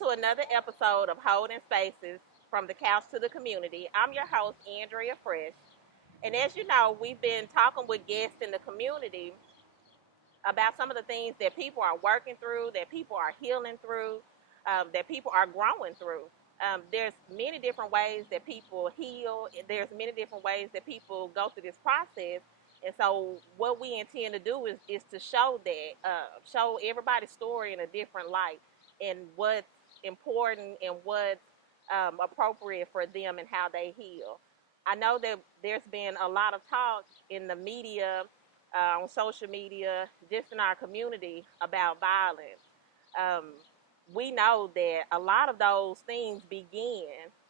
to another episode of Holding Spaces from the Couch to the Community. I'm your host, Andrea Fresh. And as you know, we've been talking with guests in the community about some of the things that people are working through, that people are healing through, that people are growing through. There's many different ways that people heal. There's many different ways that people go through this process. And so what we intend to do is to show that, show everybody's story in a different light and what's important and what's appropriate for them and how they heal. I know that there's been a lot of talk in the media, on social media, just in our community about violence. Um, we know that a lot of those things begin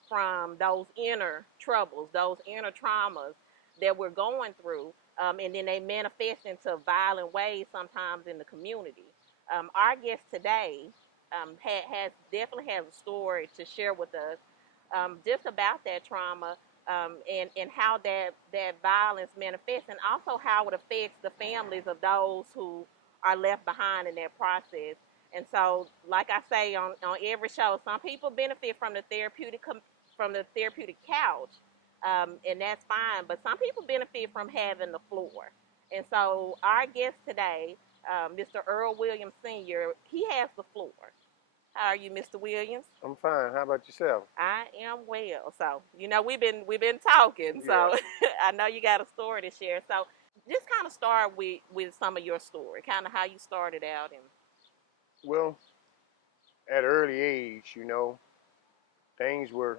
from those inner troubles, those inner traumas that we're going through, and then they manifest into violent ways sometimes in the community. Our guest today has definitely has a story to share with us, just about that trauma, and how that violence manifests, and also how it affects the families of those who are left behind in that process. And so, like I say on every show, some people benefit from the therapeutic couch, and that's fine. But some people benefit from having the floor. And so, our guest today, Mr. Earl Williams Sr., he has the floor. How are you, Mr. Williams? I'm fine. How about yourself? I am well. So, we've been talking. Yeah. So I know you got a story to share. So just kind of start with some of your story, kind of how you started out and Well, at an early age, things were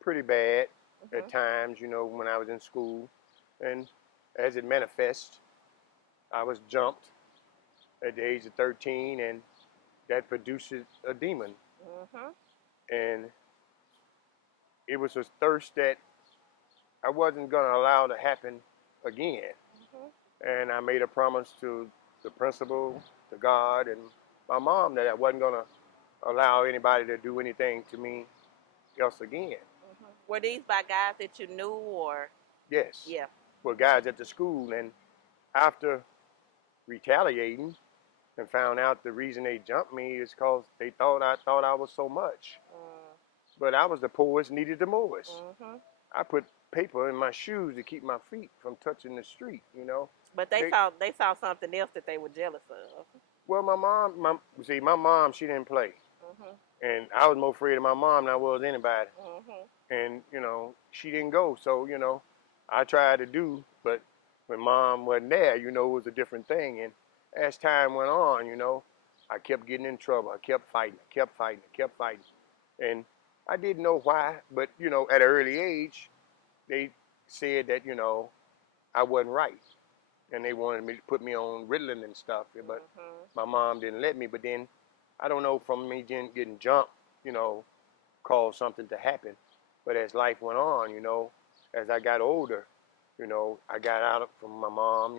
pretty bad at mhm, times, when I was in school. And as it manifests, I was jumped at the age of 13, and that produces a demon. mhm, And it was a thirst that I wasn't going to allow to happen again. mhm, And I made a promise to the principal, to God, and my mom that I wasn't going to allow anybody to do anything to me else again. mhm. Were these by guys that you knew or Yes, yeah? with guys at the school. And after retaliating and found out the reason they jumped me is because they thought I was so much. But I was the poorest, needed the most. Mhm. I put paper in my shoes to keep my feet from touching the street. But they They saw something else that they were jealous of. well, my mom, she didn't play, Mhm, and I was more afraid of my mom than I was anybody. mhm, And she didn't go, so I tried to do, but when mom wasn't there, it was a different thing. And as time went on, I kept getting in trouble. I kept fighting. I kept fighting. I kept fighting, and I didn't know why. But at an early age, they said that I wasn't right, and they wanted me to put me on Ritalin and stuff. But mhm. my mom didn't let me. But then I don't know, from me getting jumped, caused something to happen. But as life went on, as I got older, I got out from my mom,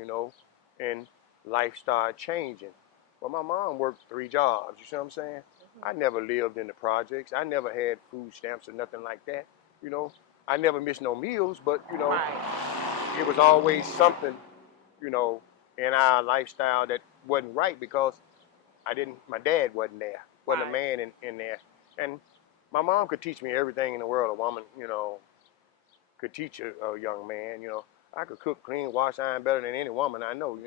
and life started changing. Well, my mom worked 3 jobs, you see what I'm saying? I never lived in the projects. I never had food stamps or nothing like that. You know, I never missed no meals, but Right. it was always something, you know, in our lifestyle that wasn't right because my dad wasn't there, wasn't a Right. man in there. And my mom could teach me everything in the world a woman, could teach a young man. I could cook, clean, wash, iron better than any woman I know.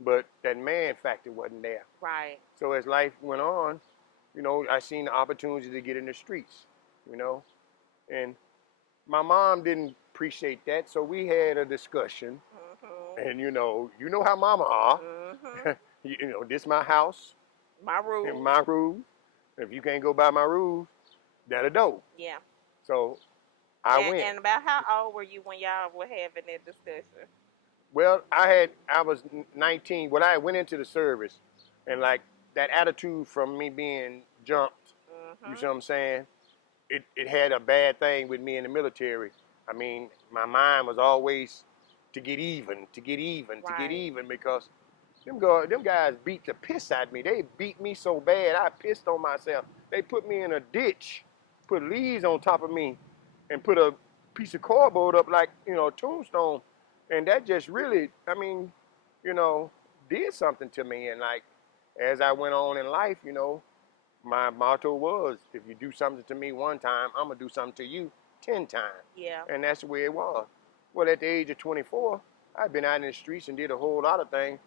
But that man factor wasn't there. Right. So as life went on, I seen the opportunity to get in the streets, you know, and my mom didn't appreciate that. So we had a discussion, Mhm. and you know how mama are. Mhm. This my house My and rules. my rules. If you can't go by my rules, that'll do. Yeah. So I went. And about how old were you when y'all were having that discussion? Well, I was 19. When I went into the service, and like that attitude from me being jumped, you see Mhm. what I'm saying? It had a bad thing with me in the military. I mean, my mind was always to get even, to get even, to get Right. even, because them guys beat the piss out of me. They beat me so bad, I pissed on myself. They put me in a ditch, put leaves on top of me, and put a piece of cardboard up like, a tombstone. And that just really, I mean, you know, did something to me. And like, as I went on in life, my motto was, if you do something to me one time, I'm going to do something to you 10 times. Yeah. And that's the way it was. Well, at the age of 24, I'd been out in the streets and did a whole lot of things.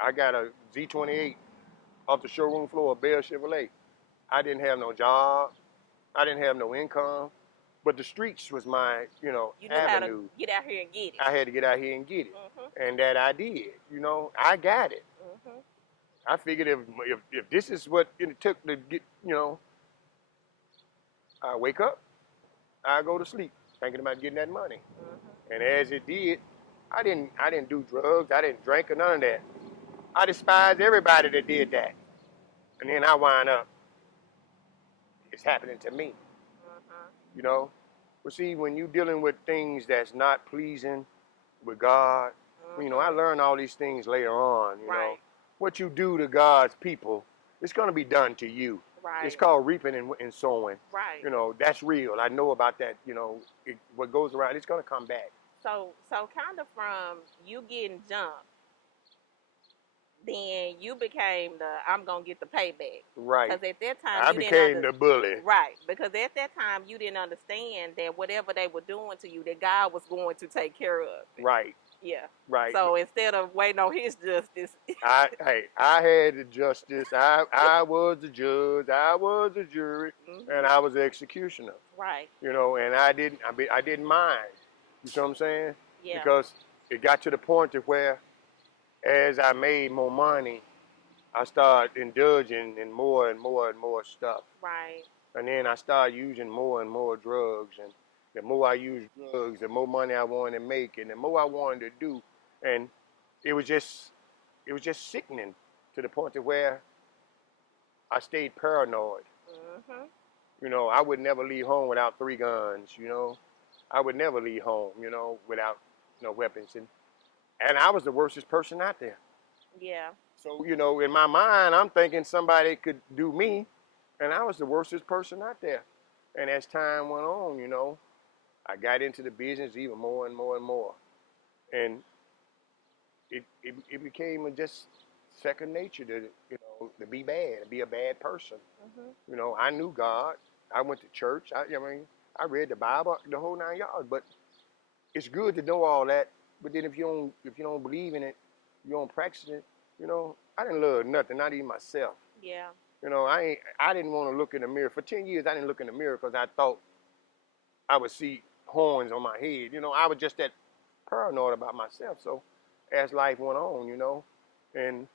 I got a Z28 off the showroom floor of Bell Chevrolet. I didn't have no job. I didn't have no income. But the streets was my, You knew how to avenue. get out here and get it. I had to get out here and get it. Mm-hmm. And that I did. I got it. Mm-hmm. I figured if this is what it took to get, I wake up, I go to sleep thinking about getting that money. Mm-hmm. And as it did, I didn't do drugs, I didn't drink or none of that. I despised everybody that did that. And then I wind up, it's happening to me. Mm-hmm. But see, when you're dealing with things that's not pleasing with God, Mm-hmm. I learned all these things later on, Right. What you do to God's people, it's going to be done to you. Right. It's called reaping and sowing. Right. That's real. I know about that. What goes around, it's going to come back. So kind of from you getting jumped, then you became the I'm gonna get the payback. Right. Because at that time I you became didn't the bully. Right. Because at that time you didn't understand that whatever they were doing to you, that God was going to take care of it. Right. Yeah. Right. So instead of waiting on His justice, I had the justice. I was the judge. I was the jury, mm-hmm. and I was the executioner. Right. And I didn't mind. You see what I'm saying? Yeah. Because it got to the point to where, as I made more money, I started indulging in more and more and more stuff. Right. And then I started using more and more drugs, and the more I used drugs, the more money I wanted to make, and the more I wanted to do, and it was just sickening to the point to where I stayed paranoid. Mm-hmm. I would never leave home without 3 guns. I would never leave home, without weapons, and I was the worstest person out there. Yeah. So in my mind, I'm thinking somebody could do me, and I was the worstest person out there. And as time went on, I got into the business even more and more and more, and it became just second nature to be bad, to be a bad person. Mm-hmm. I knew God. I went to church. I read the Bible, the whole 9 yards. But it's good to know all that. But then if you don't believe in it, you don't practice it. I didn't love nothing, not even myself. Yeah. I didn't want to look in the mirror. For 10 years, I didn't look in the mirror because I thought I would see horns on my head. I was just that paranoid about myself. So as life went on, and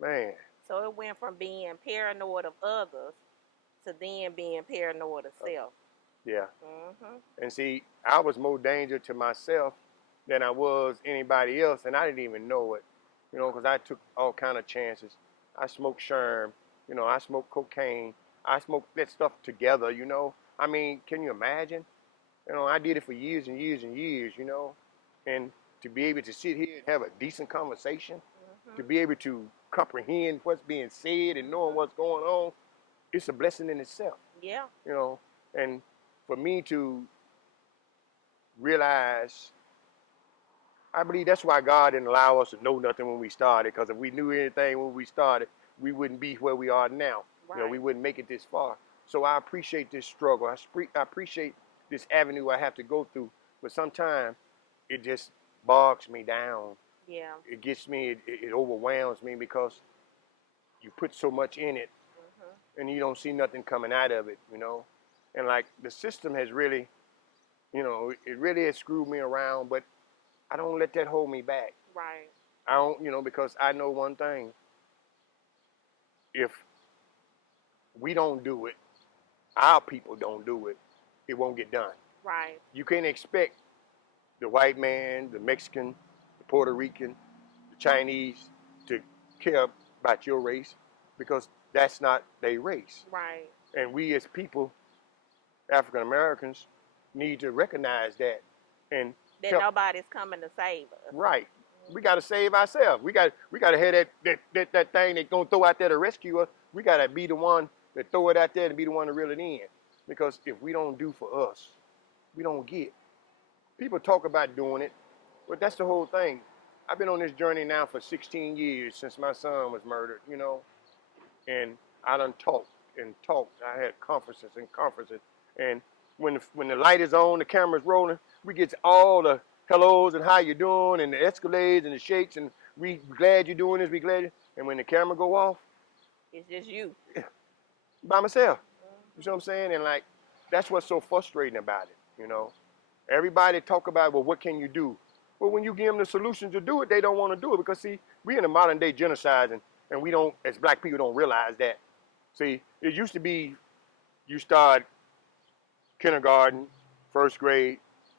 man. So it went from being paranoid of others to then being paranoid of self. Yeah. Mm-hmm. And see, I was more danger to myself than I was anybody else, and I didn't even know it. Because I took all kind of chances. I smoked sherm. I smoked cocaine. I smoked that stuff together. Can you imagine? I did it for years and years and years. And to be able to sit here and have a decent conversation, to be able to comprehend what's being said and knowing what's going on, it's a blessing in itself. Yeah. And for me to realize, I believe that's why God didn't allow us to know nothing when we started, because if we knew anything when we started, we wouldn't be where we are now. Right. We wouldn't make it this far. So I appreciate this struggle. I appreciate this avenue I have to go through. But sometimes it just bogs me down. Yeah. It gets me, it overwhelms me because you put so much in it, and you don't see nothing coming out of it, And like the system has really, it really has screwed me around, but I don't let that hold me back. Right. I don't, because I know one thing. If we don't do it, our people don't do it, it won't get done. Right. You can't expect the white man, the Mexican, the Puerto Rican, the Chinese to care about your race, because that's not their race. Right. And we as people, African Americans, need to recognize that and that nobody's coming to save us. Right. We got to save ourselves. We got to have that thing that's gonna throw out there to rescue us. We got to be the one that throw it out there and be the one to reel it in. Because if we don't do for us, we don't get. People talk about doing it, but that's the whole thing. I've been on this journey now for 16 years since my son was murdered, and I done talked and talk. I had conferences and conferences. And when the light is on, the camera's rolling, we get all the hellos and how you doing and the escalades and the shakes and we glad you're doing this, we glad. And when the camera go off, it's just you. by myself. You see what I'm saying? And like, that's what's so frustrating about it, you know. Everybody talk about, well, what can you do? Well, when you give them the solutions to do it, they don't want to do it because, see, we in a modern day genocide and we don't, as black people, don't realize that. See, it used to be you start kindergarten, first grade,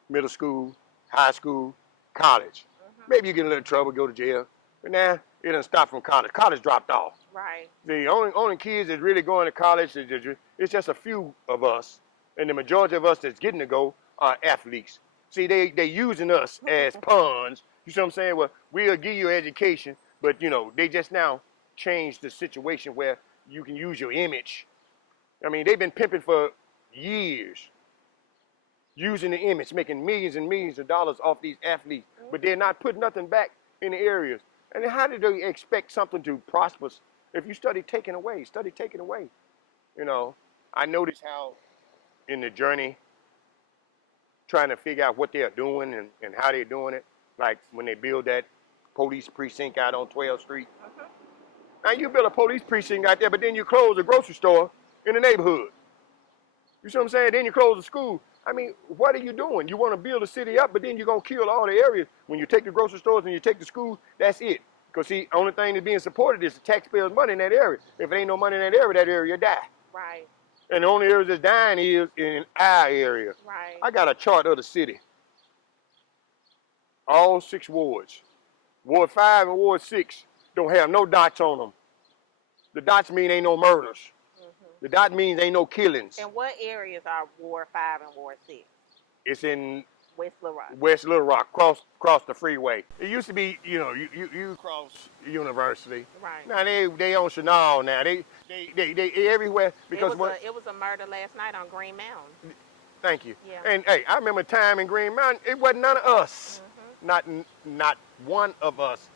middle school, high school, college. Maybe you get in a little trouble, go to jail. But now, it done stopped from college. College dropped off. Right. The only kids that's really going to college, it's just a few of us. And the majority of us that's getting to go are athletes. See, they using us as pawns. You see what I'm saying? Well, we'll give you education, but, you know, they just now changed the situation where you can use your image. I mean, they've been pimping for years, using the image, making millions and millions of dollars off these athletes, but they're not putting nothing back in the areas. And how do they expect something to prosper if you study taking away? You know, I noticed how in the journey, trying to figure out what they're doing and how they're doing it, like when they build that police precinct out on 12th Street. Now you build a police precinct out there, but then you close a grocery store in the neighborhood. You see what I'm saying? Then you close the school. I mean, what are you doing? You want to build a city up, but then you're going to kill all the areas. When you take the grocery stores and you take the schools, that's it. Because, see, only thing that's being supported is the taxpayers' money in that area. If it ain't no money in that area die. Right. And the only areas that's dying is in our area. Right. I got a chart of the city. All 6 wards. Ward 5 and Ward 6 don't have no dots on them. The dots mean ain't no murders. The dot means ain't no killings. And what areas are Ward 5 and Ward 6? It's in West Little Rock. West Little Rock, cross the freeway. It used to be, you know, you cross University. Right. Now they on Chenal now. They everywhere because it was a murder last night on Green Mountain. Thank you. Yeah. And hey, I remember a time in Green Mountain, it wasn't none of us. Not one of us.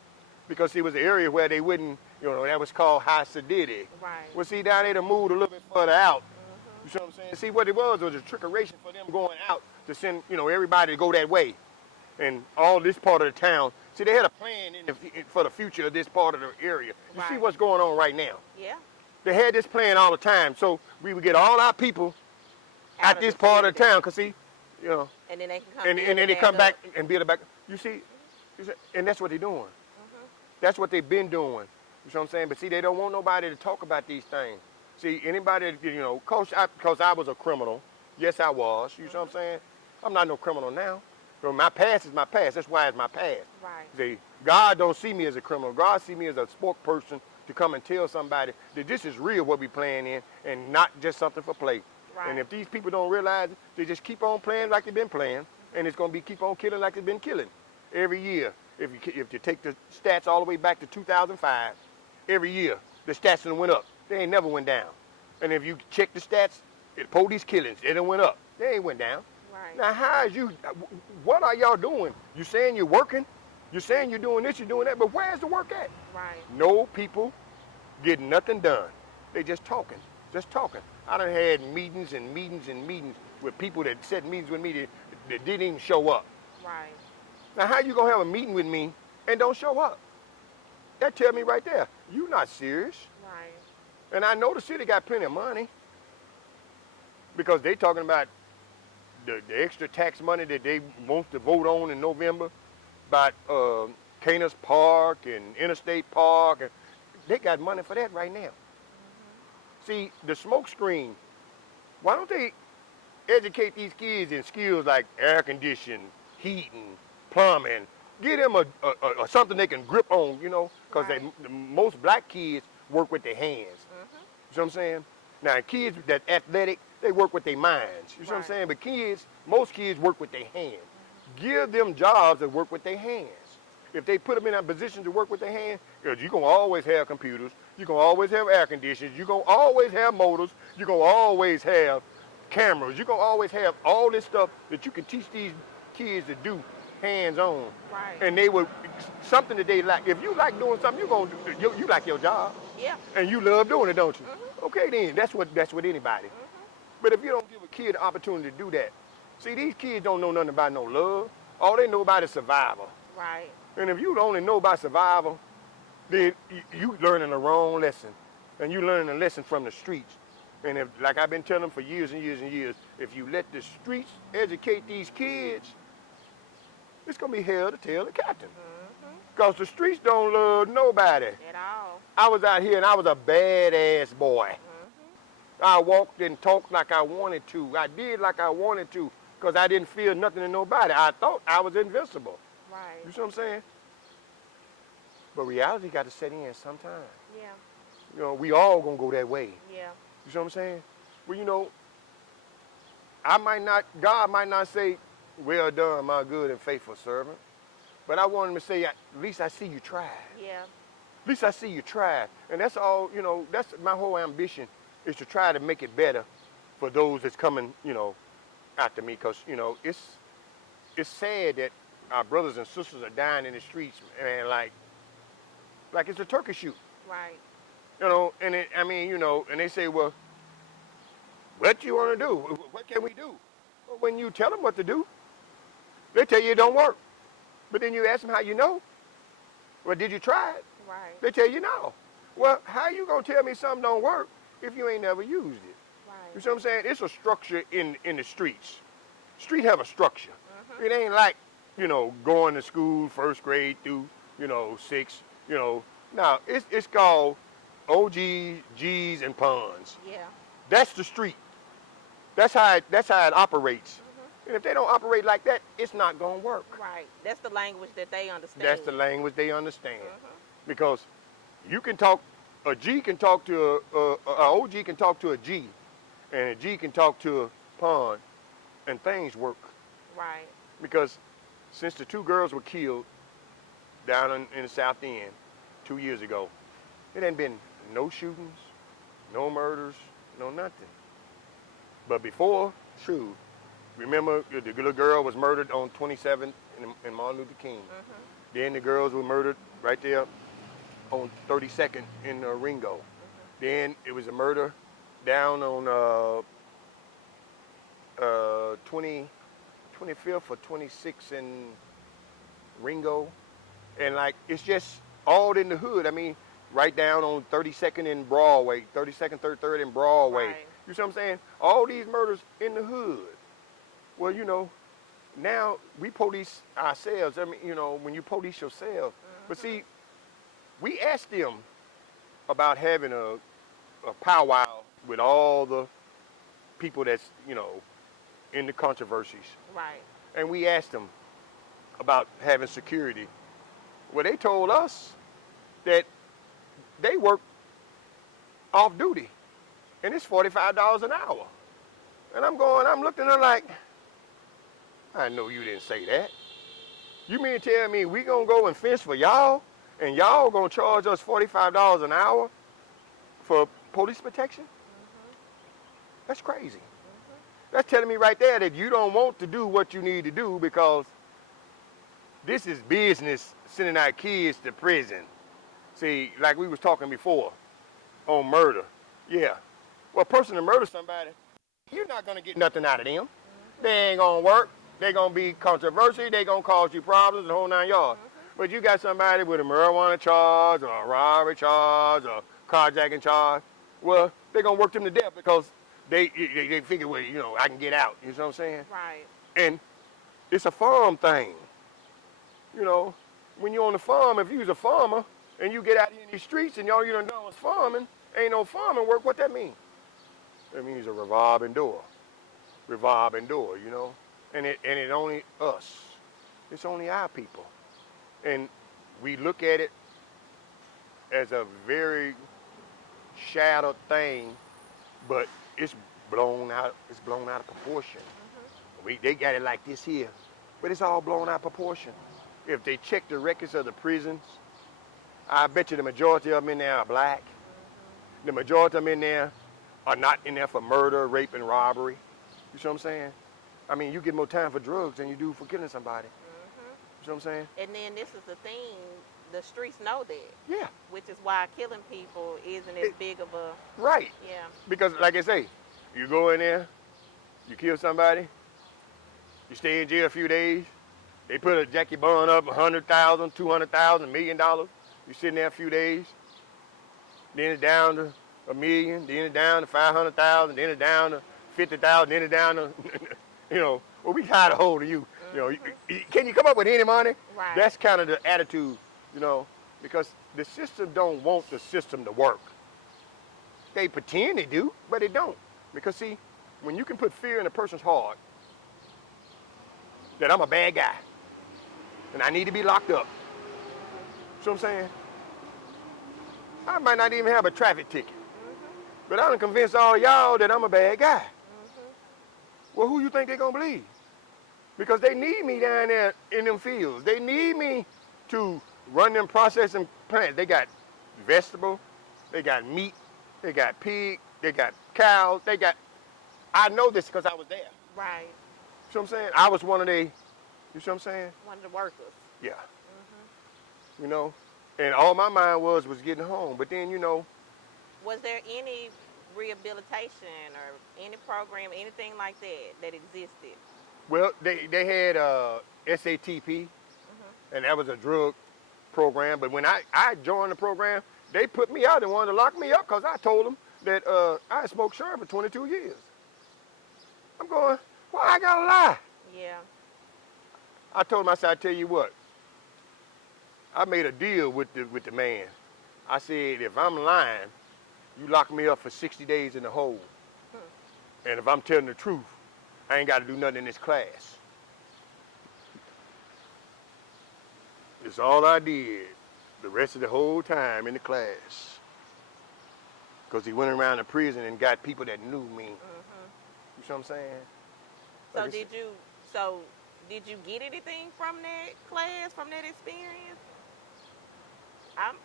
Because it was an area where they wouldn't, you know, that was called high sedity. Right. Well, see, down there, they moved a little bit further out. You see what I'm saying? See, what it was a trickeration for them going out to send, you know, everybody to go that way. And all this part of the town. See, they had a plan for the future of this part of the area. You see what's going on right now? Yeah. They had this plan all the time. So we would get all our people out this part of the town. Because, see, you know. And then they can come and then they come back and build it back. You see, and that's what they're doing. That's what they've been doing. You know what I'm saying? But see, they don't want nobody to talk about these things. See, anybody, you know, because I was a criminal. Yes, I was. You know what I'm saying? I'm not no criminal now. So my past is my past. That's why it's my past. Right. See, God don't see me as a criminal. God see me as a spokesperson to come and tell somebody that this is real what we playing in and not just something for play. Right. And if these people don't realize it, they just keep on playing like they've been playing, and it's going to be keep on killing like they've been killing every year. If you take the stats all the way back to 2005, every year the stats done went up. They ain't never went down. And if you check the stats, police killings, they done went up. They ain't went down. Right. Now what are y'all doing? You saying you're working? You're saying you're doing this, you're doing that, but where's the work at? Right. No people getting nothing done. They just talking. I done had meetings and meetings and meetings with people that set meetings with me that didn't even show up. Right. Now, how you gonna have a meeting with me and don't show up? That tell me right there, you not serious. Right. And I know the city got plenty of money because they talking about the extra tax money that they want to vote on in November about Canis Park and Interstate Park. And they got money for that right now. See, the smoke screen, why don't they educate these kids in skills like air conditioning, heating, plumbing, give them a something they can grip on, you know, because most black kids work with their hands. You know what I'm saying? Now, kids that athletic, they work with their minds. You know what I'm saying? But most kids work with their hands. Give them jobs that work with their hands. If they put them in a position to work with their hands, because you're going to always have computers, you're going to always have air conditioners, you're going to always have motors, you're going to always have cameras, you're going to always have all this stuff that you can teach these kids to do hands-on. Right. And they would, something that they like. If you like doing something, you're going to do, you like your job. Yeah. And you love doing it, don't you? Okay, then that's what anybody. But if you don't give a kid the opportunity to do that, see, these kids don't know nothing about no love. All they know about is survival. Right. And if you only know about survival, then you learning the wrong lesson, and you learning a lesson from the streets. And if, like I've been telling them for years and years and years, if you let the streets educate these kids, it's gonna be hell to tell the captain. Cause the streets don't love nobody. At all. I was out here and I was a badass boy. I walked and talked like I wanted to. I did like I wanted to, cause I didn't fear nothing in nobody. I thought I was invincible. Right. You see what I'm saying? But reality got to set in sometime. Yeah. You know, we all gonna go that way. Yeah. You see what I'm saying? Well, you know, God might not say, well done, my good and faithful servant. But I want him to say, at least I see you try. Yeah. At least I see you try. And that's all, you know, that's my whole ambition, is to try to make it better for those that's coming, you know, after me. Because, you know, it's sad that our brothers and sisters are dying in the streets, man, like it's a turkey shoot. Right. You know, and I mean, you know, and they say, well, what you want to do? What can we do? Well, when you tell them what to do, they tell you it don't work. But then you ask them how you know. Well, did you try it? Right. They tell you no. Well, how you gonna tell me something don't work if you ain't never used it? Right. You see what I'm saying? It's a structure in the streets. Street have a structure. It ain't like, you know, going to school first grade through, you know, sixth, you know. Now, it's called OGs, G's, and Pons. Yeah. That's the street. That's how it operates. And if they don't operate like that, it's not gonna work. Right. That's the language that they understand. That's the language they understand. Because you can talk, a G can talk to a OG can talk to a G, and a G can talk to a Pon, and things work. Right. Because since the two girls were killed down in the South End 2 years ago, it ain't been no shootings, no murders, no nothing. But before, shoot, remember the little girl was murdered on 27th in Martin Luther King. Then the girls were murdered right there on 32nd in Ringo. Then it was a murder down on 25th or 26th in Ringo. And like, it's just all in the hood. I mean, right down on 32nd in Broadway, 32nd, 33rd in Broadway. Right. You see what I'm saying? All these murders in the hood. Well, you know, now we police ourselves. I mean, you know, when you police yourself. But see, we asked them about having a powwow with all the people that's, you know, in the controversies. Right. And we asked them about having security. Well, they told us that they work off duty, and it's $45 an hour. And I'm looking at her like, I know you didn't say that. You mean to tell me we gonna go and fence for y'all, and y'all gonna charge us $45 an hour for police protection? That's crazy. That's telling me right there that you don't want to do what you need to do, because this is business, sending our kids to prison. See, like we was talking before on murder. Yeah. Well, a person to murder somebody, you're not going to get nothing out of them. They ain't going to work. They're going to be controversial. They're going to cause you problems, the whole 9 yards. But you got somebody with a marijuana charge or a robbery charge or carjacking charge. Well, they're going to work them to death because they figure, well, you know, I can get out. You know what I'm saying? Right. And it's a farm thing. You know, when you're on the farm, if you're a farmer and you get out here in these streets and all you done was farming, ain't no farming work, what that mean? That means a revolving door. Revolving door, you know? And it only us. It's only our people. And we look at it as a very shadowed thing, but it's blown out of proportion. They got it like this here, but it's all blown out of proportion. If they check the records of the prisons, I bet you the majority of them in there are black. The majority of them in there are not in there for murder, rape, and robbery. You see what I'm saying? I mean, you get more time for drugs than you do for killing somebody. You see what I'm saying? And then this is the thing, the streets know that, Yeah. which is why killing people isn't as It, big of a, right. yeah. Because like I say, you go in there, you kill somebody, you stay in jail a few days. They put a Jackie bond up, 100,000, 200,000, $1 million. You sit in there a few days, then it's down to a million, then it's down to 500,000, then it's down to 50,000, then it's down to, well, we tired of holding you. Can you come up with any money? Right. That's kind of the attitude, you know, because the system don't want the system to work. They pretend they do, but they don't. Because see, when you can put fear in a person's heart that I'm a bad guy and I need to be locked up, see what I'm saying? I might not even have a traffic ticket, but I done convinced all y'all that I'm a bad guy. Well, who you think they're gonna believe? Because they need me down there in them fields. They need me to run them processing plants. They got vegetable, they got meat, they got pig, they got cows, I know this because I was there. Right. See what I'm saying? I was one of you see what I'm saying? One of the workers. Yeah. You know, and all my mind was getting home. But then, Was there any rehabilitation or any program, anything like that existed? well, they had SATP, and that was a drug program. But when I joined the program, they put me out and wanted to lock me up because I told them that I had smoked sherm for 22 years. I'm going, why I gotta lie? Yeah. I told him, I said, I tell you what, I made a deal with the man. I said, if I'm lying, you lock me up for 60 days in the hole. And if I'm telling the truth, I ain't got to do nothing in this class. It's all I did the rest of the whole time in the class. Because he went around the prison and got people that knew me. You see what I'm saying? So Like did you get anything from that class, from that experience? I'm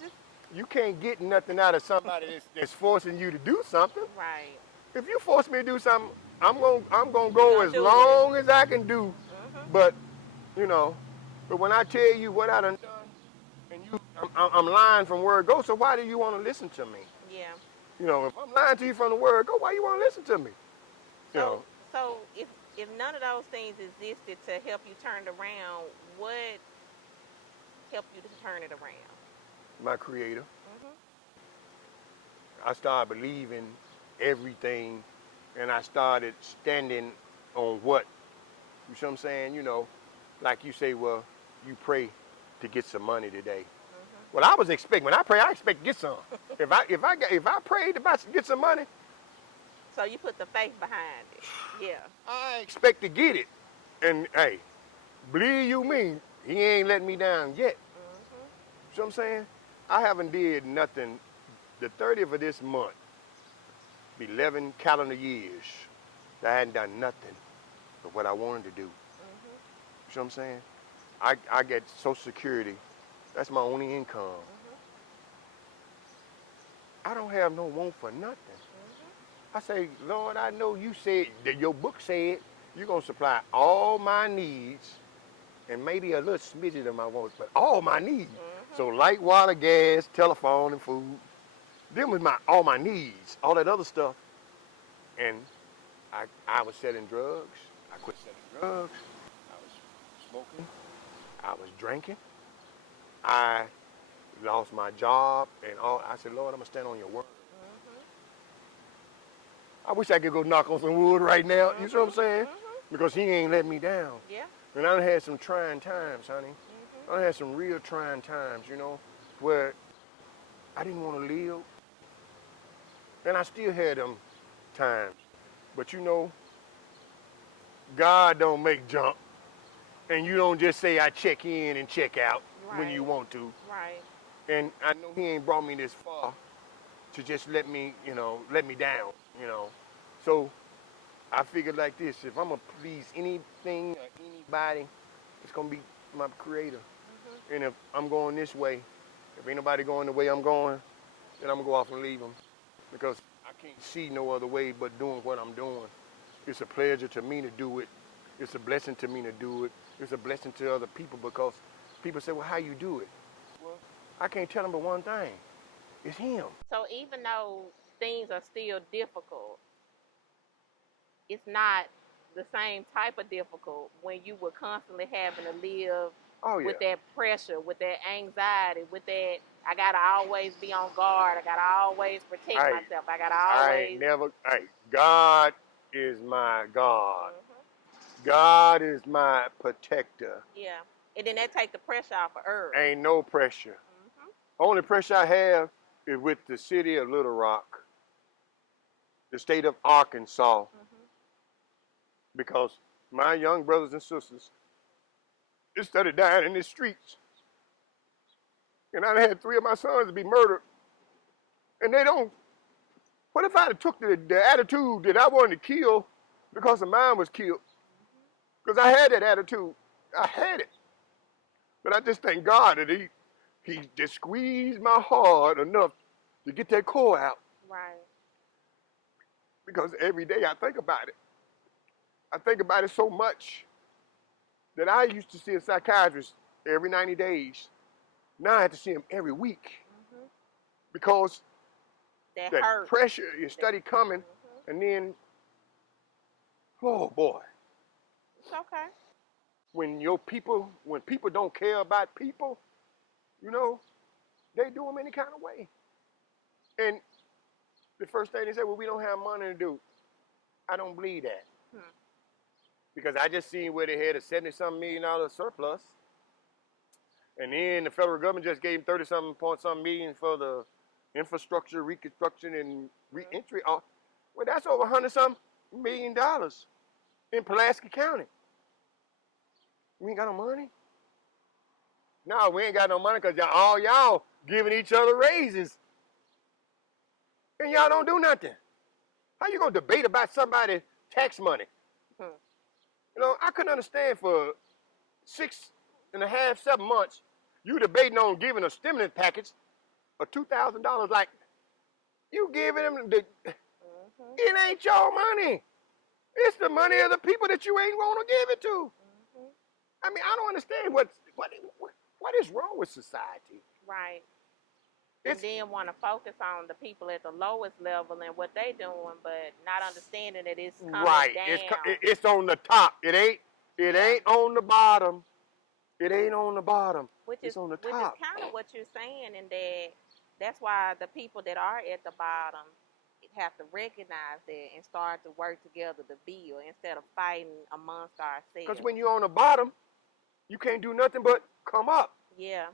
just you can't get nothing out of somebody that's forcing you to do something. right. If you force me to do something, I'm gonna You go gonna as do long as I can do. Mhm. But but when I tell you what I done and I'm lying from word go. So why do you want to listen to me? Yeah. If I'm lying to you from the word go, why you want to listen to me? You So know, so if none of those things existed to help you turn it around, what helped you to turn it around? my creator. Mhm. I started believing everything, and I started standing on what. You see what I'm saying? Like you say, well, you pray to get some money today. Well, I was expecting when I pray, I expect to get some. If I prayed about to get some money, So you put the faith behind it. Yeah. I expect to get it. And hey, believe you me, he ain't letting me down yet. Mhm. See what I'm saying? I haven't did nothing. The 30th of this month, 11 calendar years, I hadn't done nothing but what I wanted to do. Mhm. See what I'm saying? I get Social Security. That's my only income. Mhm. I don't have no want for nothing. Mhm. I say, Lord, I know you said that your book said you're gonna supply all my needs and maybe a little smidget of my wants, but all my needs. Mhm. So light, water, gas, telephone, and food. Them was all my needs. All that other stuff. And I was selling drugs. I quit selling drugs. I was smoking. I was drinking. I lost my job and all. I said, Lord, I'm gonna stand on your word. Mhm. I wish I could go knock on some wood right now. You see what I'm Mhm. saying? Mhm. Because he ain't let me down. Yeah. And I done had some trying times, honey. Mhm. I done had some real trying times, where I didn't want to live. And I still had them times. But God don't make junk. And you don't just say I check in and check out when you Right. want to. Right. And I know he ain't brought me this far to just let me down. So I figured like this, if I'm gonna please anything or anybody, it's gonna be my creator. Mhm. And if I'm going this way, if ain't nobody going the way I'm going, then I'm gonna go off and leave them. Because I can't see no other way but doing what I'm doing. It's a pleasure to me to do it. It's a blessing to me to do it. It's a blessing to other people because people say, well, how you do it? I can't tell them but one thing. It's him. So even though things are still difficult, it's not the same type of difficult when you were constantly having to live Oh yeah. with that pressure, with that anxiety, with that I gotta always be on guard, I gotta always protect I myself, I gotta I ain't always. never. Hey, God is my God. Hmm. God is my protector. Yeah, and then that take the pressure off of Earl. Ain't no pressure. Hmm. Only pressure I have is with the city of Little Rock, the state of Arkansas, Hmm. because my young brothers and sisters, they started dying in the streets. And I had 3 of my sons be murdered. And they don't, what if I had took the attitude that I wanted to kill because of mine was killed? Because I had that attitude. I had it. But I just thank God that he just squeezed my heart enough to get that core out. Right. Because every day I think about it. I think about it so much that I used to see a psychiatrist every 90 days. Now I have to see him every week Hmm. because That that hurt. pressure, you study coming, Hmm. and then, oh boy, It's okay. when people don't care about people, you know, they do them any kind of way. And the first thing they say, well, we don't have money to do. I don't believe that. Hmm. Because I just seen where they had a $70-something million surplus. And then the federal government just gave 30-something point something million for the infrastructure, reconstruction, and reentry. Well, that's over $100-something million in Pulaski County. We ain't got no money. No, we ain't got no money because all y'all giving each other raises. And y'all don't do nothing. How you gonna debate about somebody's tax money? Hmm. You know, I couldn't understand for 6.5, 7 months, you debating on giving a stimulus package of $2,000. Like you giving them Hmm. it ain't your money. It's the money of the people that you ain't want to give it to. Hmm. I mean, I don't understand what is wrong with society. Right. And It's then want to focus on the people at the lowest level and what they doing, but not understanding that it's coming right. down. It's on the top. It ain't. It Yeah. ain't on the bottom. It ain't on the bottom. Which is It's on the which is top. kind of what you're saying, and that's why the people that are at the bottom have to recognize that and start to work together to build instead of fighting amongst Because ourselves. when you're on the bottom, you can't do nothing but come up. Yeah.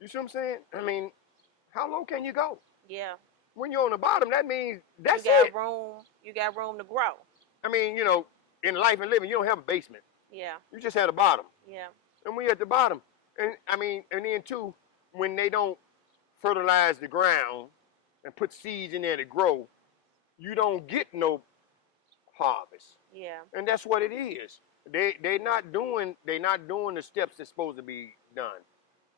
You see what I'm saying? I mean, how low can you go? Yeah. When you're on the bottom, that means You that's got it. room. You got room to grow. I mean, you know, in life and living, you don't have a basement. Yeah. You just have a bottom. Yeah. And when you're at the bottom, and I mean, and then too, when they don't fertilize the ground and put seeds in there to grow, you don't get no harvest. Yeah. And that's what it is. They not doing the steps that's supposed to be done.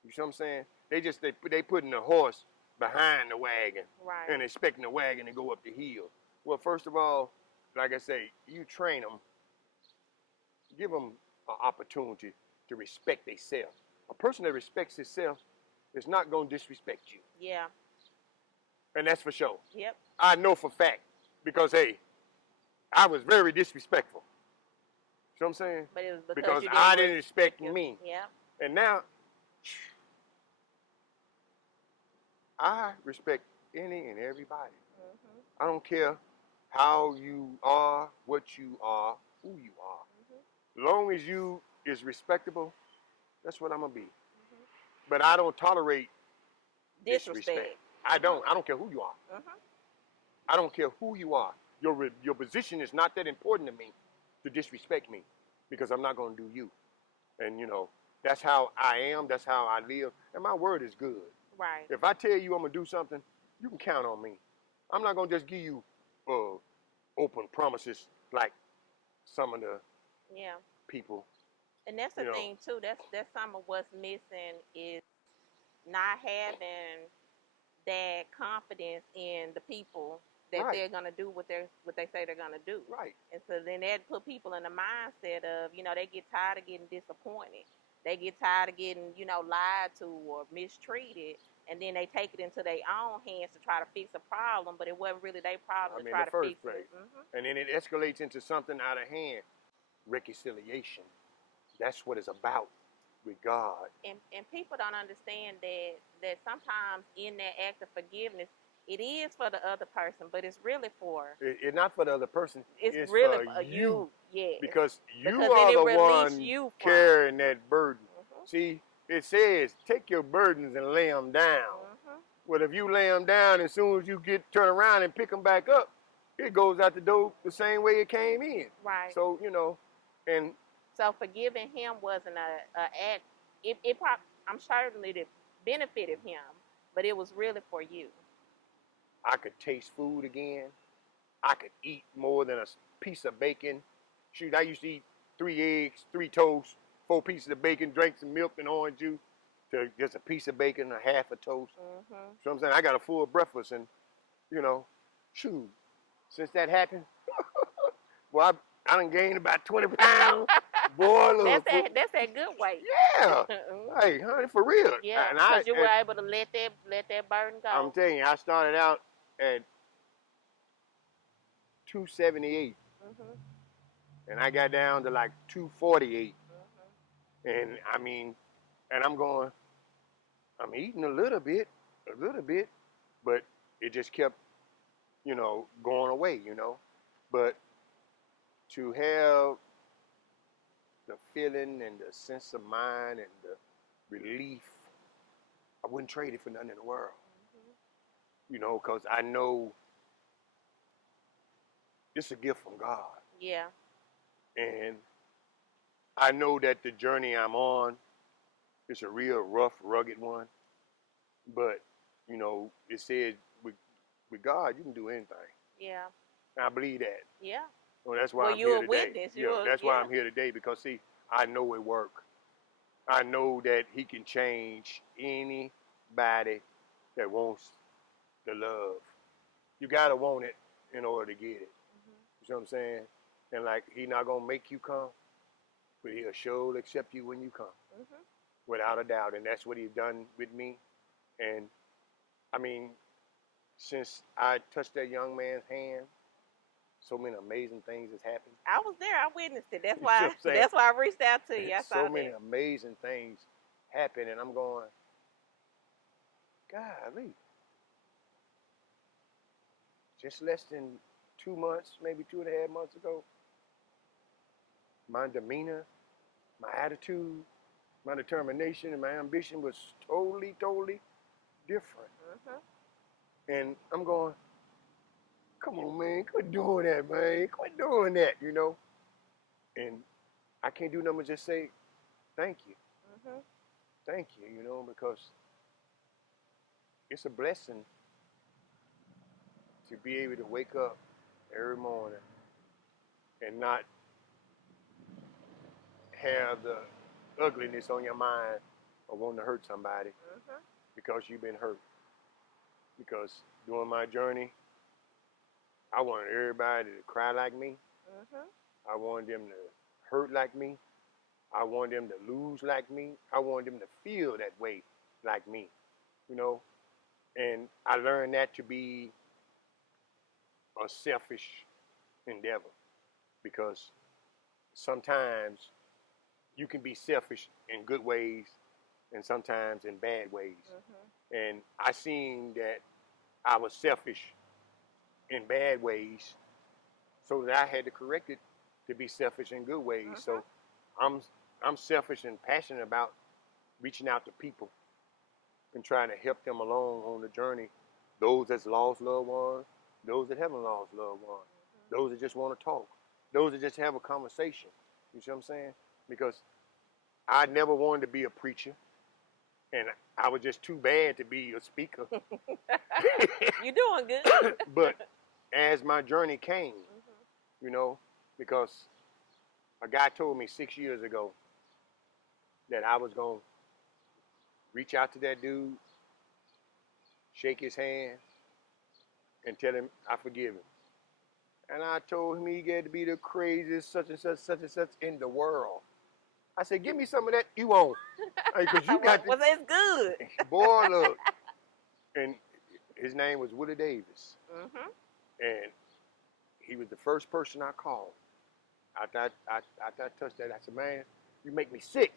You see what I'm saying? They putting the horse behind the wagon Right. and expecting the wagon to go up the hill. Well, first of all, like I say, you train them, give them an opportunity to respect themselves. A person that respects himself is not going to disrespect you, Yeah. and that's for sure. Yep. I know for fact because hey, I was very disrespectful. You know what I'm saying? But it was because Because you I didn't didn't respect respect your. me, Yeah. and now I respect any and everybody. Mhm. I don't care how you are, what you are, who you are. Mhm. Long as you is respectable, that's what I'm gonna be. Mhm. But I don't tolerate disrespect. Disrespect. I Mhm. don't. I don't care who you are. Mhm. I don't care who you are. Your position is not that important to me to disrespect me because I'm not gonna do you. And you know that's how I am. That's how I live. And my word is good. Right. If I tell you I'm gonna do something, you can count on me. I'm not gonna just give you uh, open promises like some of the Yeah. people. And that's the You know, thing too. That's some of what's missing is not having that confidence in the people that right, they're gonna do what they say they're gonna do. right. And so then that put people in the mindset of, they get tired of getting disappointed. they get tired of getting, lied to or mistreated, and then they take it into their own hands to try to fix a problem, but it wasn't really their problem to In try the to first fix place. it. Mm-hmm. And then it escalates into something out of hand. Reconciliation. That's what it's about with God. And people don't understand that sometimes in that act of forgiveness, it is for the other person, but it's really for It's not for the other person. it's It's really for for you. you. Yes, Because you because then are it the release one you from. carrying that burden. Mm-hmm. See, it says, take your burdens and lay them down. Mm-hmm. Well, if you lay them down, as soon as you turn around and pick them back up, it goes out the door the same way it came in. Right. So, and So forgiving him wasn't a act. I'm certainly it benefited him, but it was really for you. I could taste food again. I could eat more than a piece of bacon. Shoot, I used to eat 3 eggs, 3 toasts, 4 pieces of bacon, drink some milk and orange juice, to just a piece of bacon, a half a toast. Mm-hmm. So I'm saying I got a full breakfast, and shoot, since that happened, well, I done gained about 20 pounds. Boy, look. That's that good weight. Yeah. Hey, honey, for real. Yeah, And because you were able to let that burden go. I'm telling you, I started out at 278, and I got down to like 248. And I'm eating a little bit, but it just kept, going away. But to have the feeling and the sense of mind and the relief, I wouldn't trade it for nothing in the world. Because I know it's a gift from God. Yeah. And I know that the journey I'm on is a real rough, rugged one. But, it said with God, you can do anything. Yeah. And I believe that. Yeah. Well, that's why Well, I'm you're here a today. witness. That's why I'm here today, because, see, I know it works. I know that he can change anybody that wants the love. You got to want it in order to get it. You see what I'm saying? And, like, he not going to make you come, but he'll sure accept you when you come, without a doubt. And that's what he's done with me. And, I mean, since I touched that young man's hand, so many amazing things has happened. I was there. I witnessed it. That's You see why. what I'm saying? That's why I reached out to you. I saw So many that. amazing things happen, and I'm going, golly. Just less than 2 months, maybe 2.5 months ago, my demeanor, my attitude, my determination, and my ambition was totally, totally different. And I'm going, come on, man, quit doing that, man. Quit doing that, And I can't do nothing but just say, thank you. Thank you, because it's a blessing to be able to wake up every morning and not have the ugliness on your mind of wanting to hurt somebody because you've been hurt. Because during my journey, I wanted everybody to cry like me. I wanted them to hurt like me. I wanted them to lose like me. I wanted them to feel that way like me, And I learned that to be a selfish endeavor, because sometimes you can be selfish in good ways and sometimes in bad ways. And I seen that I was selfish in bad ways, so that I had to correct it to be selfish in good ways. So I'm selfish and passionate about reaching out to people and trying to help them along on the journey. Those that's lost loved ones, those that haven't lost loved ones, those that just want to talk, those that just have a conversation. You see what I'm saying? Because I never wanted to be a preacher, and I was just too bad to be a speaker. You're doing good. But as my journey came, because a guy told me 6 years ago that I was going to reach out to that dude, shake his hand, and tell him I forgive him. And I told him he had to be the craziest such and such in the world. I said, give me some of that you own. Because you got well, it's good. boy, look. And his name was Willie Davis. Mm-hmm. And he was the first person I called. After I touched that, I said, man, you make me sick.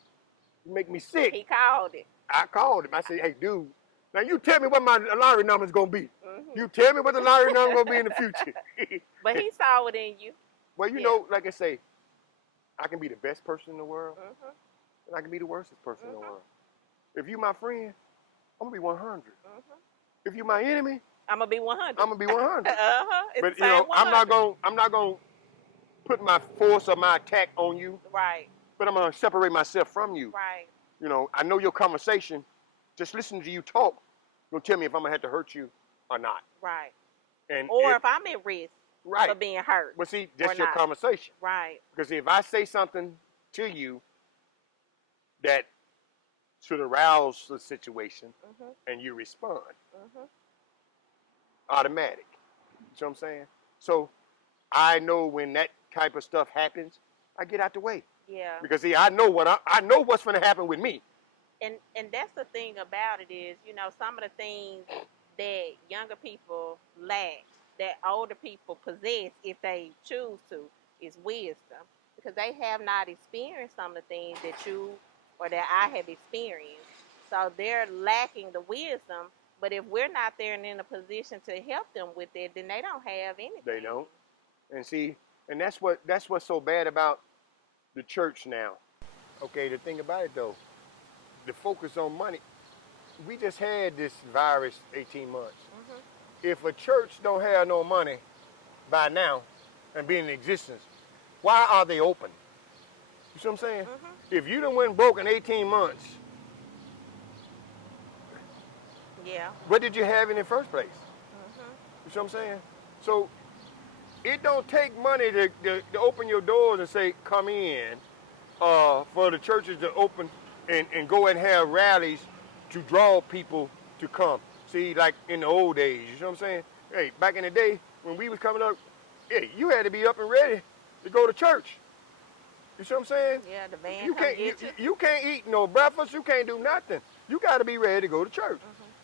You make me sick. He called it. I called him. I said, hey, dude, now you tell me what my lottery number is going to be. Mm-hmm. You tell me what the lottery number is going to be in the future. But he saw it in you. Well, you know, like I say, I can be the best person in the world, and I can be the worstest person in the world. If you my friend, I'm going to be 100. If you my enemy, I'm going to be 100. I'm going to be 100. It's But, the same 100. I'm not going to put my force or my attack on you. Right. But I'm going to separate myself from you. Right. You know, I know your conversation. Just listening to you talk, you'll tell me if I'm going to have to hurt you or not. Right. And or if I'm at risk for being hurt. Well, see, that's your conversation. Right. Because if I say something to you that should arouse the situation and you respond, automatic. You know what I'm saying? So I know when that type of stuff happens, I get out the way. Yeah. Because see, I know what's going to happen with me. And that's the thing about it is, you know, some of the things that younger people lack, that older people possess if they choose to, is wisdom. Because they have not experienced some of the things that you or that I have experienced. So they're lacking the wisdom. But if we're not there and in a position to help them with it, then they don't have anything. They don't. And see, and that's what's so bad about the church now. Okay, the thing about it though, the focus on money. We just had this virus 18 months. If a church don't have no money by now and be in existence, why are they open? You see what I'm saying? If you done went broke in 18 months, what did you have in the first place? You see what I'm saying? So it don't take money to open your doors and say, come in, for the churches to open and go and have rallies to draw people to come. See, like in the old days, you know what I'm saying? Hey, back in the day when we was coming up, hey, you had to be up and ready to go to church. You see what I'm saying? Yeah, the van you can't eat no breakfast. You can't do nothing. You got to be ready to go to church.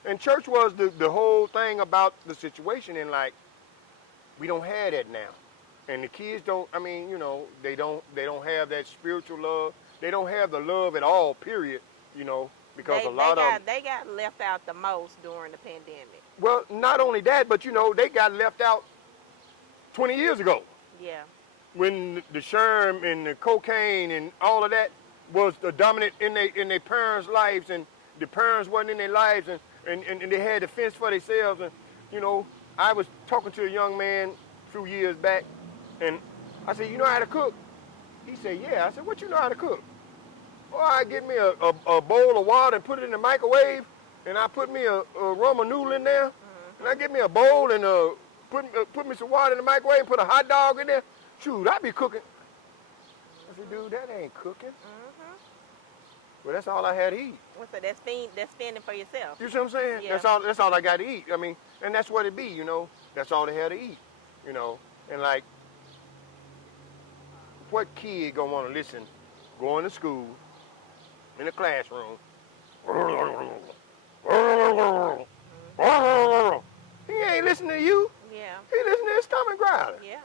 And church was the whole thing about the situation. And like, we don't have that now. And the kids don't. I mean, you know, they don't have that spiritual love. They don't have the love at all. Period. You know, because they got left out the most during the pandemic. Well, not only that, but you know, they got left out 20 years ago. Yeah. When the sherm and the cocaine and all of that was the dominant in their parents' lives, and the parents wasn't in their lives, and they had to fence for themselves. And you know, I was talking to a young man a few years back, and I said, you know how to cook? He said, yeah. I said, what you know how to cook? Well, I get me a bowl of water and put it in the microwave, and I put me a ramen noodle in there, and I get me a bowl and put me some water in the microwave and put a hot dog in there. Shoot, I be cooking. I said, dude, that ain't cooking. Well, that's all I had to eat. So that's spending for yourself. You see what I'm saying? Yeah. That's all I got to eat. I mean, and that's what it be, you know. That's all they had to eat, you know. And like, what kid gonna want to listen, going to school, in the classroom? He ain't listening to you. Yeah. He listening to his stomach growling. Yeah.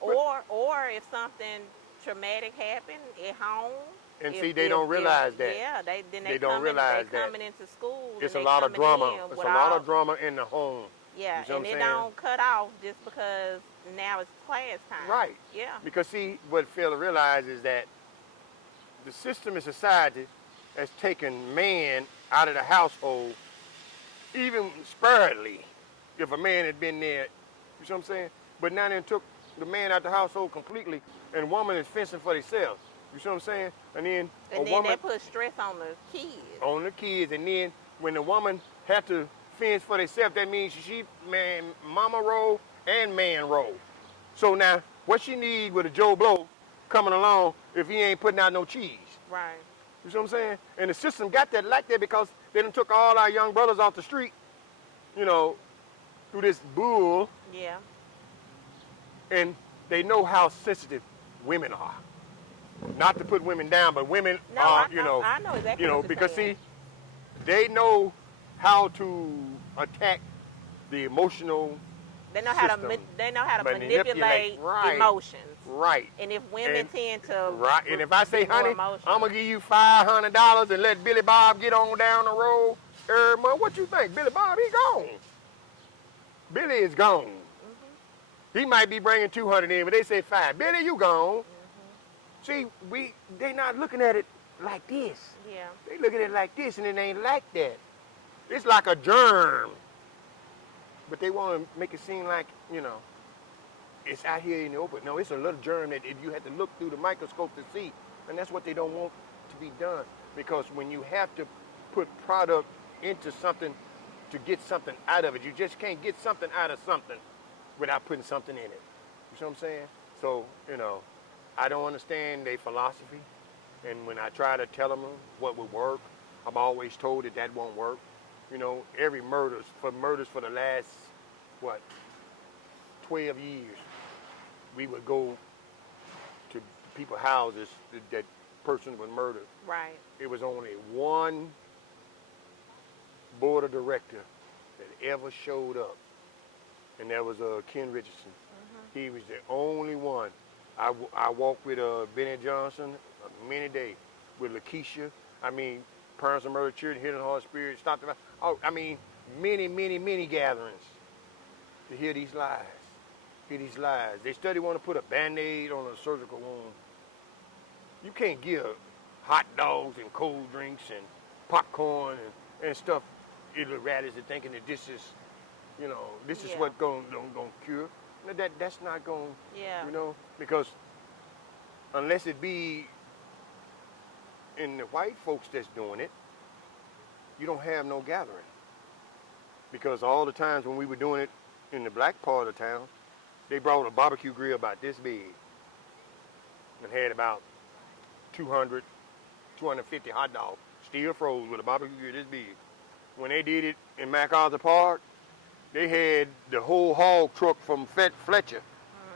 Or if something traumatic happened at home. And see, they don't realize that. Yeah, they don't realize that. Coming into school. It's a lot of drama. It's a lot of drama in the home. Yeah, you know and it don't cut off just because now it's class time. Right. Yeah. Because see, what fail to realize is that the system in society has taken man out of the household, even sparingly, if a man had been there. You see what I'm saying? But now they took the man out the household completely, and woman is fencing for themselves. You see what I'm saying? And then they put stress on the kids. On the kids, and then when the woman had to fence for themselves, that means she man mama role and man role. So now, what she need with a Joe Blow coming along if he ain't putting out no cheese? Right. You see what I'm saying? And the system got that like that because they done took all our young brothers off the street, you know, through this bull. Yeah. And they know how sensitive women are. not to put women down, but women No, are, I know exactly what you're because saying. see, they know how to attack the emotional system, They know how to manipulate. manipulate Right, emotions. right. And if women And tend to right, and if I say, be more honey, I'm emotional, gonna give you $500 and let Billy Bob get on down the road every month, what you think? Billy Bob, he gone. Billy is gone. hmm He might be bringing 200 in, but they say five. Billy, you gone. hmm See, they not looking at it like this. yeah, They look at it like this, and it ain't like that. It's like a germ, but they want to make it seem like it's out here in the open. No, it's a little germ that you have to look through the microscope to see, and that's what they don't want to be done. Because when you have to put product into something to get something out of it, you just can't get something out of something without putting something in it. You see what I'm saying? So, I don't understand their philosophy. And when I try to tell them what would work, I'm always told that won't work. Every murders for the last, what, 12 years, we would go to people's houses that person was murdered. right. It was only one board of director that ever showed up, and that was Ken Richardson. hmm He was the only one. I walked with Benny Johnson many days, with Lakeisha. I mean, Parents of Murdered Children, Hidden Heart Spirit, Stop the. Oh, I mean, many, many, many gatherings to hear these lies. Hear these lies. They study want to put a Band-Aid on a surgical wound. You can't give hot dogs and cold drinks and popcorn and stuff little raddies are thinking that this is Yeah, what gonna cure. No, that's not going, yeah, because unless it be in the white folks that's doing it, you don't have no gathering. Because all the times when we were doing it in the black part of town, they brought a barbecue grill about this big and had about 200, 250 hot dogs, still froze with a barbecue grill this big. When they did it in MacArthur Park, they had the whole hog truck from Fletcher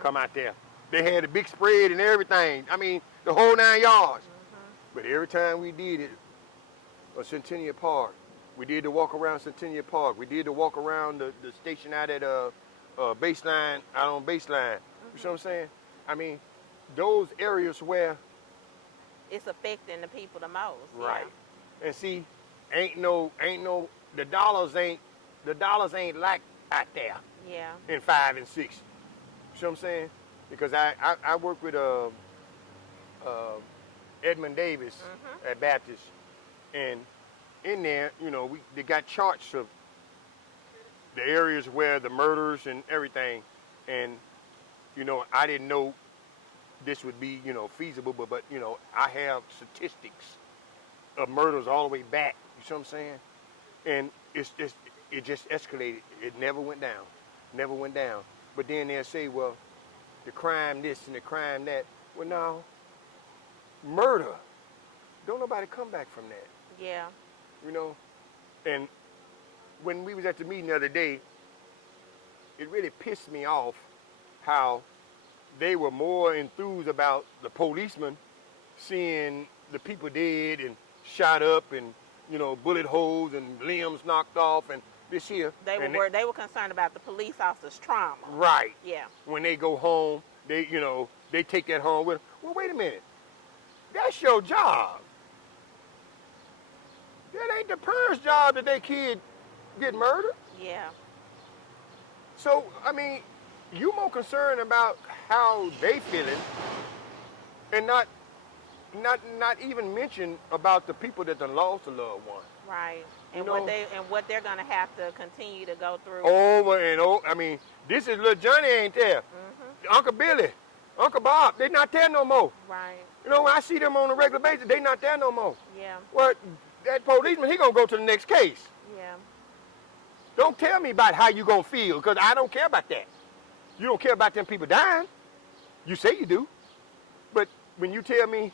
come out there. They had a big spread and everything. I mean, the whole 9 yards. But every time we did it, Centennial Park, we did the walk around Centennial Park. We did the walk around the station out at Baseline, out on Baseline. You see what I'm saying? I mean, those areas where it's affecting the people the most. right. And see, the dollars ain't like out there Yeah, in 5 and 6. You see what I'm saying? Because I work with Edmund Davis at Baptist, and in there, they got charts of the areas where the murders and everything, and I didn't know this would be feasible, but I have statistics of murders all the way back. You see what I'm saying? And it just escalated. It never went down, never went down. But then they'll say, well, the crime this and the crime that. Well, no, murder. Don't nobody come back from that. yeah, And when we was at the meeting the other day, it really pissed me off how they were more enthused about the policemen seeing the people dead and shot up and bullet holes and limbs knocked off and this here. they were concerned about the police officers' trauma. Right. Yeah, When they go home, they take that home with them. Well, wait a minute. That's your job. That ain't the parents' job that their kid get murdered. yeah, So, I mean, you more concerned about how they feeling and not even mention about the people that done lost a loved one. right. You And know, what they're gonna have to continue to go through. over and over. I mean, this is little Johnny ain't there. Uncle Billy, Uncle Bob, they not there no more. Right. When I see them on a regular basis, they not there no more. Yeah. Well, that policeman, he gonna go to the next case. Yeah. Don't tell me about how you gonna feel, because I don't care about that. You don't care about them people dying. You say you do. But when you tell me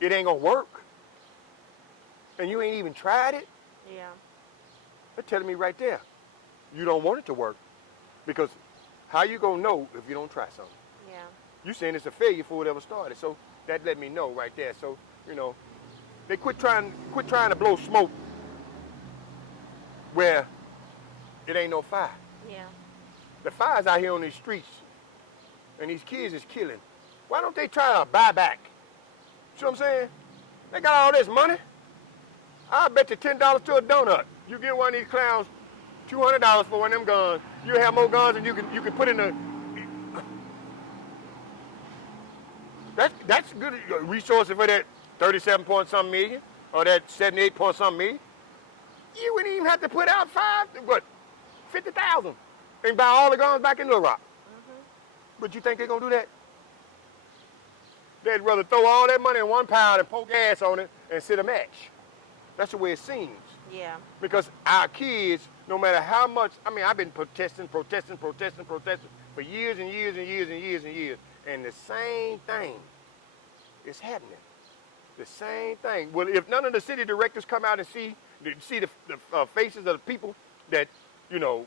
it ain't gonna work, and you ain't even tried it, Yeah. they're telling me right there, you don't want it to work. Because how you gonna know if you don't try something? Yeah. You saying it's a failure for whatever started. So that let me know right there. So, you know, they quit trying to blow smoke where it ain't no fire. Yeah. The fire's out here on these streets, and these kids is killing. Why don't they try to buy back? You know what I'm saying? They got all this money. I bet you $10 to a donut. You get one of these clowns $200 for one of them guns. You have more guns than you can put in the. That's good resources for that 37 point something million or that 78 point something million. You wouldn't even have to put out 50,000 and buy all the guns back in Little Rock. Mhm. But you think they're gonna do that? They'd rather throw all that money in one pile and pour gas on it and sit a match. That's the way it seems. Yeah. Because our kids, no matter how much, I mean, I've been protesting for years and years and years and years and years, and the same thing is happening. The same thing. Well, if none of the city directors come out and see the faces of the people that, you know,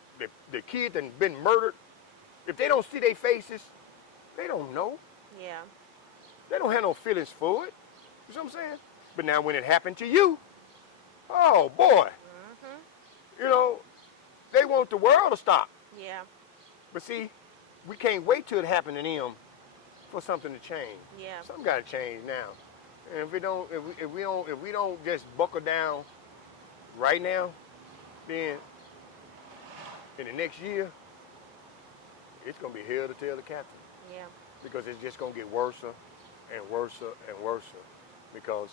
the kids that been murdered, if they don't see their faces, they don't know. Yeah. They don't have no feelings for it. You know what I'm saying? But now when it happened to you, oh boy, Mhm. you know, they want the world to stop. Yeah. But see, we can't wait till it happened to them for something to change. Yeah. Something got to change now. And if we don't just buckle down right now, then in the next year, it's gonna be hell to tell the captain. Yeah. Because it's just gonna get worse and worse and worse. Because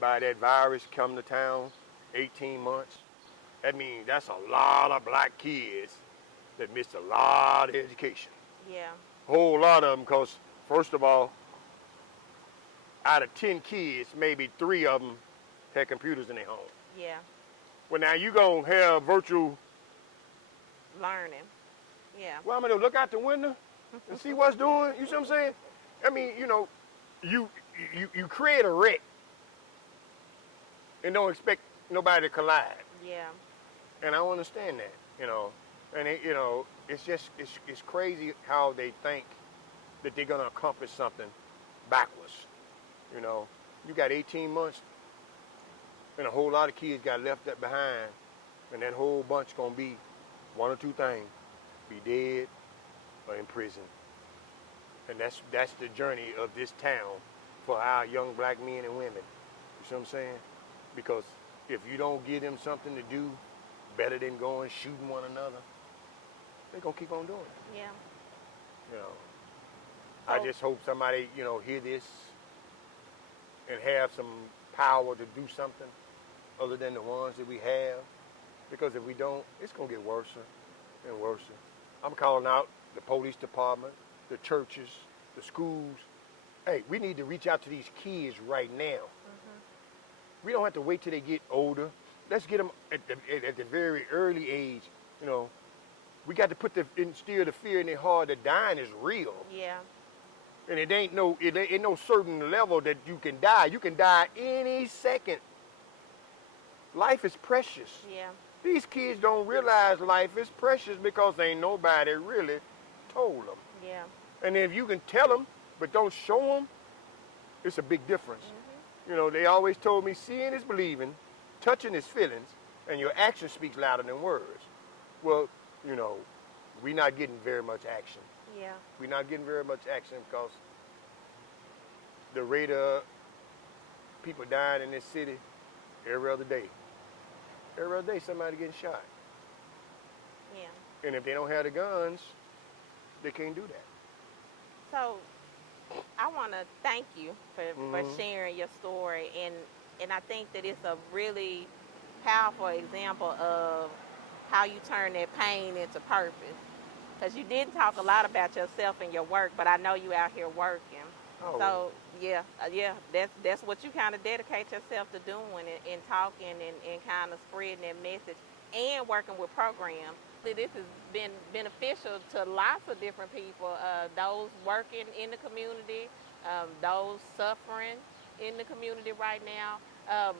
by that virus coming to town, 18 months, that means that's a lot of black kids that missed a lot of education. Yeah. Whole lot of them, because first of all, out of 10 kids, maybe 3 of them had computers in their home. Yeah. Well, now you gonna have virtual. Learning. Yeah. Well, I'm gonna look out the window and see what's doing. You see what I'm saying? I mean, you know, you create a wreck and don't expect nobody to collide. Yeah. And I don't understand that, you know. And you know, it's just it's crazy how they think that they're gonna accomplish something backwards. You know, you got 18 months, and a whole lot of kids got left behind, and that whole bunch gonna be one or two things: be dead or in prison. And that's the journey of this town for our young black men and women. You see what I'm saying? Because if you don't give them something to do better than going shooting one another, they're gonna keep on doing it. Yeah. You know, I just hope somebody, you know, hear this and have some power to do something other than the ones that we have. Because if we don't, it's gonna get worse and worse. I'm calling out the police department, the churches, the schools. Hey, we need to reach out to these kids right now. Mhm. We don't have to wait till they get older. Let's get them at the very early age. You know, we got to instill the fear in their heart that dying is real. Yeah. And it ain't no certain level that you can die. You can die any second. Life is precious. Yeah. These kids don't realize life is precious because ain't nobody really told them. Yeah. And if you can tell them, but don't show them, it's a big difference. Mhm. You know, they always told me seeing is believing, touching is feelings, and your action speaks louder than words. Well, you know, we're not getting very much action. Yeah. We're not getting very much action because the rate of people dying in this city every other day. Every other day somebody getting shot. Yeah. And if they don't have the guns, they can't do that. So I want to thank you for Mhm. sharing your story, and I think that it's a really powerful example of how you turn that pain into purpose. Because you didn't talk a lot about yourself and your work, but I know you out here working. Oh, So yeah, that's what you kind of dedicate yourself to doing, and talking and kind of spreading that message and working with programs. This has been beneficial to lots of different people, those working in the community, those suffering in the community right now.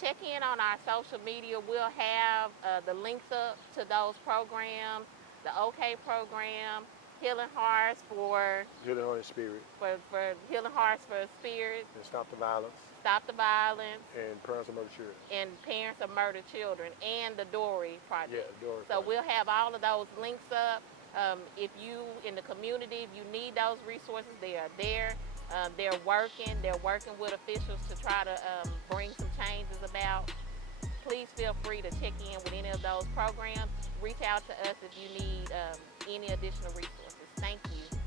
Check in on our social media. We'll have the links up to those programs, the OK program, Healing Hearts for Healing Heart and Spirit, Healing Hearts for Spirits, and Stop the Violence, Stop the Violence, and Parents of Murdered Children. and Parents of Murdered Children, and the Dory Project. Yeah, Dory So Project. we'll have all of those links up. If you in the community, if you need those resources, they are there. They're working with officials to try to bring some changes about. Please feel free to check in with any of those programs. Reach out to us if you need any additional resources. Thank you.